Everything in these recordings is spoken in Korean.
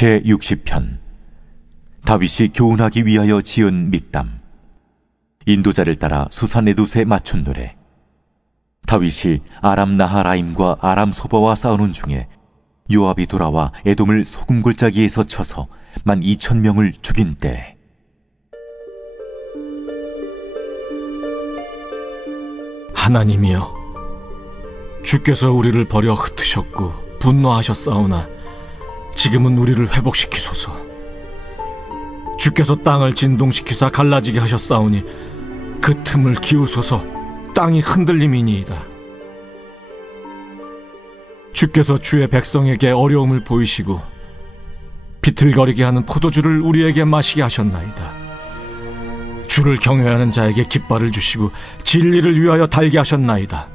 제60편 다윗이 교훈하기 위하여 지은 믹담. 인도자를 따라 수산에두세 맞춘 노래. 다윗이 아람 나하라임과 아람 소바와 싸우는 중에 요압이 돌아와 에돔을 소금골짜기에서 쳐서 12,000명을 죽인 때, 하나님이여, 주께서 우리를 버려 흩으셨고 분노하셨사오나 지금은 우리를 회복시키소서. 주께서 땅을 진동시키사 갈라지게 하셨사오니 그 틈을 기우소서. 땅이 흔들림이니이다. 주께서 주의 백성에게 어려움을 보이시고 비틀거리게 하는 포도주를 우리에게 마시게 하셨나이다. 주를 경외하는 자에게 깃발을 주시고 진리를 위하여 달게 하셨나이다.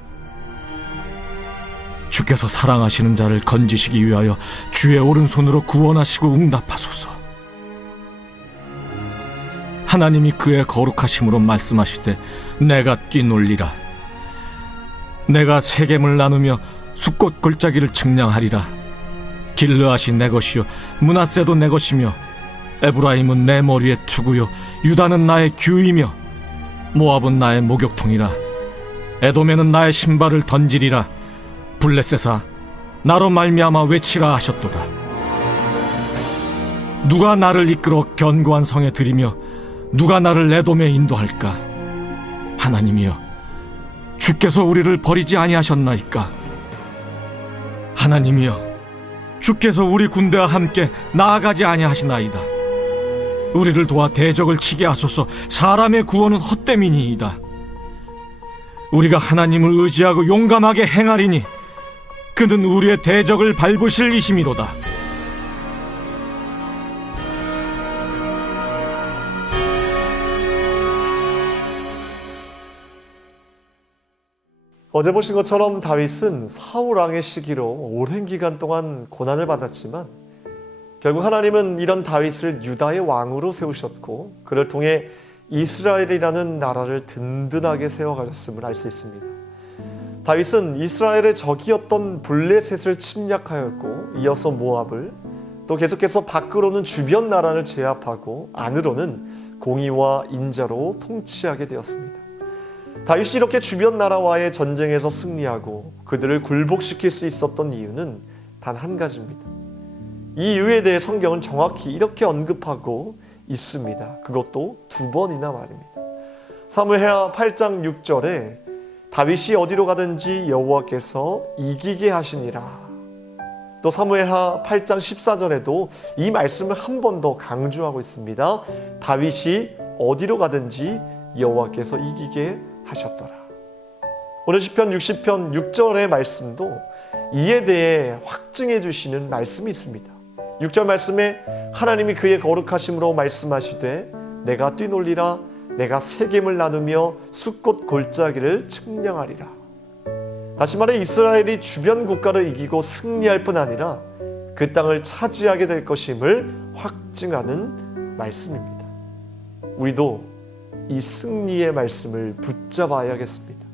주께서 사랑하시는 자를 건지시기 위하여 주의 오른손으로 구원하시고 응답하소서. 하나님이 그의 거룩하심으로 말씀하시되 내가 뛰놀리라. 내가 세겜을 나누며 숫꽃 골짜기를 측량하리라. 길르앗이 내 것이요 므낫세도 내 것이며 에브라임은 내 머리의 투구요 유다는 나의 규이며 모압은 나의 목욕통이라. 에돔에는 나의 신발을 던지리라. 블레셋아, 나로 말미암아 외치라 하셨도다. 누가 나를 이끌어 견고한 성에 들이며 누가 나를 에돔에 인도할까? 하나님이여, 주께서 우리를 버리지 아니하셨나이까? 하나님이여, 주께서 우리 군대와 함께 나아가지 아니하시나이다. 우리를 도와 대적을 치게 하소서. 사람의 구원은 헛됨이니이다. 우리가 하나님을 의지하고 용감하게 행하리니 그는 우리의 대적을 밟으실 이심이로다. 어제 보신 것처럼 다윗은 사울 왕의 시기로 오랜 기간 동안 고난을 받았지만 결국 하나님은 이런 다윗을 유다의 왕으로 세우셨고 그를 통해 이스라엘이라는 나라를 든든하게 세워가셨음을 알 수 있습니다. 다윗은 이스라엘의 적이었던 블레셋을 침략하였고 이어서 모압을, 또 계속해서 밖으로는 주변 나라를 제압하고 안으로는 공의와 인자로 통치하게 되었습니다. 다윗이 이렇게 주변 나라와의 전쟁에서 승리하고 그들을 굴복시킬 수 있었던 이유는 단 한 가지입니다. 이 이유에 대해 성경은 정확히 이렇게 언급하고 있습니다. 그것도 2번이나 말입니다. 사무엘하 8장 6절에 다윗이 어디로 가든지 여호와께서 이기게 하시니라. 또 사무엘하 8장 14절에도 이 말씀을 한 번 더 강조하고 있습니다. 다윗이 어디로 가든지 여호와께서 이기게 하셨더라. 오늘 시편 60편 6절의 말씀도 이에 대해 확증해 주시는 말씀이 있습니다. 6절 말씀에 하나님이 그의 거룩하심으로 말씀하시되 내가 뛰놀리라. 내가 세겜을 나누며 숫꽃 골짜기를 측량하리라. 다시 말해 이스라엘이 주변 국가를 이기고 승리할 뿐 아니라 그 땅을 차지하게 될 것임을 확증하는 말씀입니다. 우리도 이 승리의 말씀을 붙잡아야겠습니다.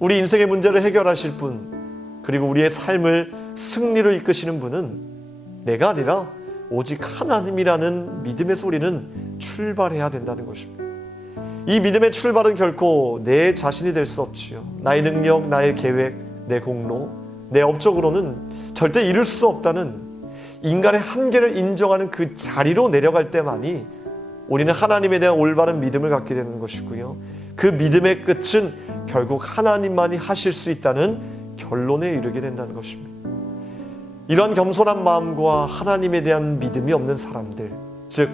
우리 인생의 문제를 해결하실 분, 그리고 우리의 삶을 승리로 이끄시는 분은 내가 아니라 오직 하나님이라는 믿음에서 우리는 출발해야 된다는 것입니다. 이 믿음의 출발은 결코 내 자신이 될 수 없지요. 나의 능력, 나의 계획, 내 공로, 내 업적으로는 절대 이룰 수 없다는 인간의 한계를 인정하는 그 자리로 내려갈 때만이 우리는 하나님에 대한 올바른 믿음을 갖게 되는 것이고요. 그 믿음의 끝은 결국 하나님만이 하실 수 있다는 결론에 이르게 된다는 것입니다. 이런 겸손한 마음과 하나님에 대한 믿음이 없는 사람들, 즉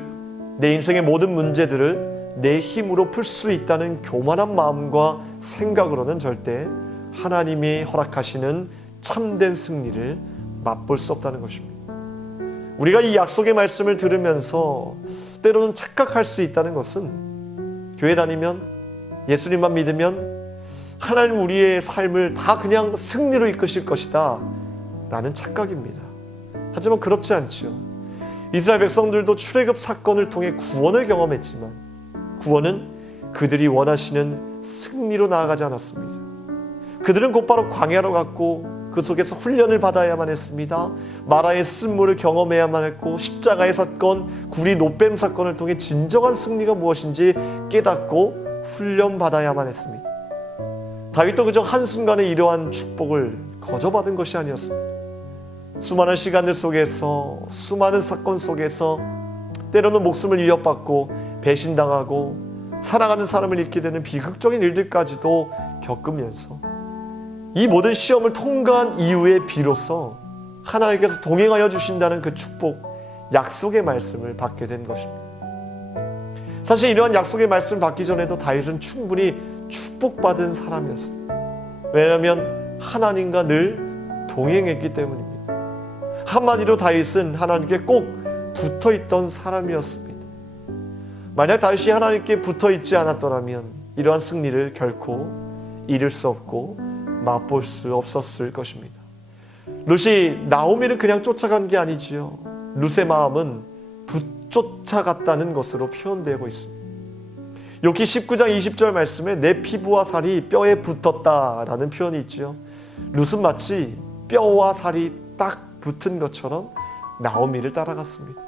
내 인생의 모든 문제들을 내 힘으로 풀 수 있다는 교만한 마음과 생각으로는 절대 하나님이 허락하시는 참된 승리를 맛볼 수 없다는 것입니다. 우리가 이 약속의 말씀을 들으면서 때로는 착각할 수 있다는 것은 교회 다니면, 예수님만 믿으면 하나님 우리의 삶을 다 그냥 승리로 이끄실 것이다 라는 착각입니다. 하지만 그렇지 않지요. 이스라엘 백성들도 출애굽 사건을 통해 구원을 경험했지만 구원은 그들이 원하시는 승리로 나아가지 않았습니다. 그들은 곧바로 광야로 갔고 그 속에서 훈련을 받아야만 했습니다. 마라의 쓴물을 경험해야만 했고 십자가의 사건, 구리 노뱀 사건을 통해 진정한 승리가 무엇인지 깨닫고 훈련받아야만 했습니다. 다윗도 그저 한순간에 이러한 축복을 거저받은 것이 아니었습니다. 수많은 시간들 속에서, 수많은 사건 속에서 때로는 목숨을 위협받고 배신당하고 사랑하는 사람을 잃게 되는 비극적인 일들까지도 겪으면서 이 모든 시험을 통과한 이후에 비로소 하나님께서 동행하여 주신다는 그 축복, 약속의 말씀을 받게 된 것입니다. 사실 이러한 약속의 말씀을 받기 전에도 다윗은 충분히 축복받은 사람이었습니다. 왜냐하면 하나님과 늘 동행했기 때문입니다. 한마디로 다윗은 하나님께 꼭 붙어있던 사람이었습니다. 만약 다윗이 하나님께 붙어있지 않았더라면 이러한 승리를 결코 이룰 수 없고 맛볼 수 없었을 것입니다. 룻이 나오미를 그냥 쫓아간 게 아니지요. 룻의 마음은 붙쫓아갔다는 것으로 표현되고 있습니다. 욥기 19장 20절 말씀에 내 피부와 살이 뼈에 붙었다라는 표현이 있지요. 룻은 마치 뼈와 살이 딱 붙은 것처럼 나오미를 따라갔습니다.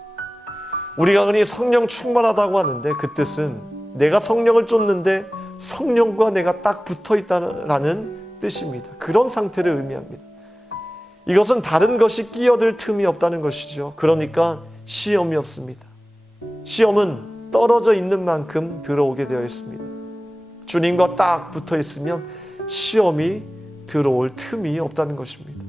우리가 흔히 성령 충만하다고 하는데 그 뜻은 내가 성령을 쫓는데 성령과 내가 딱 붙어있다는 뜻입니다. 그런 상태를 의미합니다. 이것은 다른 것이 끼어들 틈이 없다는 것이죠. 그러니까 시험이 없습니다. 시험은 떨어져 있는 만큼 들어오게 되어 있습니다. 주님과 딱 붙어 있으면 시험이 들어올 틈이 없다는 것입니다.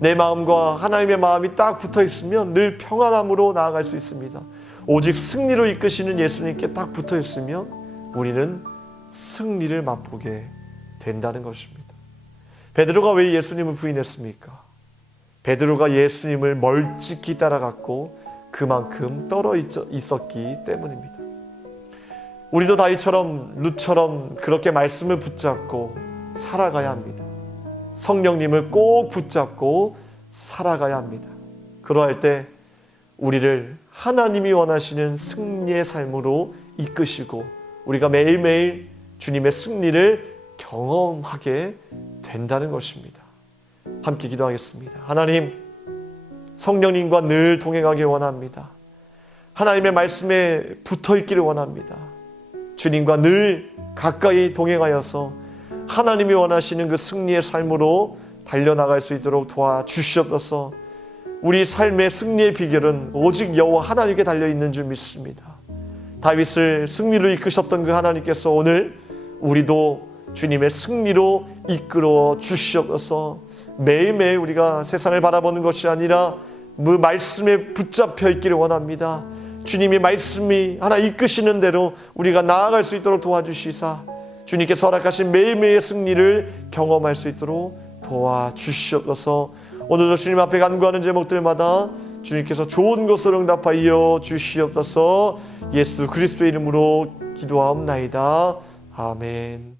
내 마음과 하나님의 마음이 딱 붙어 있으면 늘 평안함으로 나아갈 수 있습니다. 오직 승리로 이끄시는 예수님께 딱 붙어 있으면 우리는 승리를 맛보게 된다는 것입니다. 베드로가 왜 예수님을 부인했습니까? 베드로가 예수님을 멀찍이 따라갔고 그만큼 떨어 있었기 때문입니다. 우리도 다윗처럼 룻처럼 그렇게 말씀을 붙잡고 살아가야 합니다. 성령님을 꼭 붙잡고 살아가야 합니다. 그러할 때 우리를 하나님이 원하시는 승리의 삶으로 이끄시고 우리가 매일매일 주님의 승리를 경험하게 된다는 것입니다. 함께 기도하겠습니다. 하나님, 성령님과 늘 동행하길 원합니다. 하나님의 말씀에 붙어 있기를 원합니다. 주님과 늘 가까이 동행하여서 하나님이 원하시는 그 승리의 삶으로 달려나갈 수 있도록 도와주시옵소서. 우리 삶의 승리의 비결은 오직 여호와 하나님께 달려있는 줄 믿습니다. 다윗을 승리로 이끄셨던 그 하나님께서 오늘 우리도 주님의 승리로 이끌어 주시옵소서. 매일매일 우리가 세상을 바라보는 것이 아니라 그 말씀에 붙잡혀 있기를 원합니다. 주님이 말씀이 하나 이끄시는 대로 우리가 나아갈 수 있도록 도와주시사 주님께서 허락하신 매일매일의 승리를 경험할 수 있도록 도와주시옵소서. 오늘도 주님 앞에 간구하는 제목들마다 주님께서 좋은 것으로 응답하여 주시옵소서. 예수 그리스도의 이름으로 기도하옵나이다. 아멘.